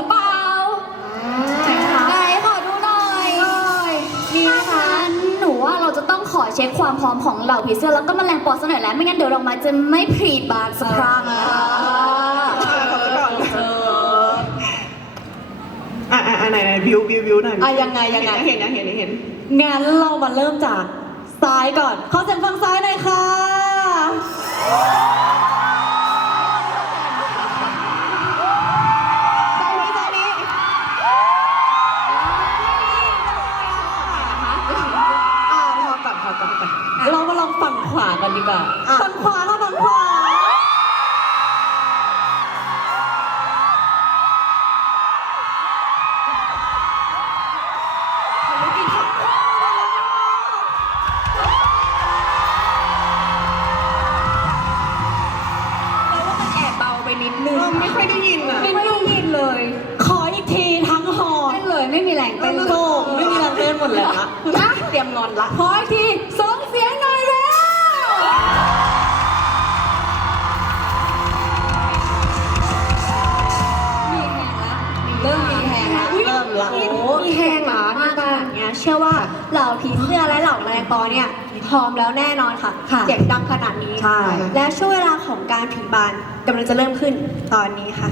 รือเปล่าไหนคะไหนขอดูหน่อยมีไหมคะงั้นหนูว่าเราจะต้องขอเช็คความพร้อมของเหล่าผีเสื้อแล้วก็แมลงปอสักหน่อยแล้ว ไม่งั้นเดี๋ยวเรามาจะไม่ผลีบานสักครั้งนะคะเอออะอะอะไหนไหนวิววิววิวหน่อยอะยังไงยังไง เห็นนะเห็นนะเห็น งั้นเรามาเริ่มจากซ้ายก่อนขอเสียงฝั่งซ้าย ขวากันดีกว่าอะ ฝั่งขวาค่ะฝั่งขวาแล้วว่ามันแอบเบาไปนิดนึเองอไม่ค่อยได้ยินอะ ไม่ได้ยินเลย ขออีกทีทั้งหอเต้นเลยไม่มีแรงเต้นโกงไม่มีแรงเต้นหมดเลยละเตรียมนอนละ ขออีกทีส่ ริ่มมีแหงละเริ่มละโอ้มีแหงหมามากขนาดเนี้ยเชื่อว่าเหล่าผีเสื้อและเหล่าแมลงปอเนี่ยพร้อมแล้วแน่นอนค่ะเสียงดังขนาดนี้ใช่และช่วงเวลาของการผีบานกำลังจะเริ่มขึ้นตอนนี้ค่ะ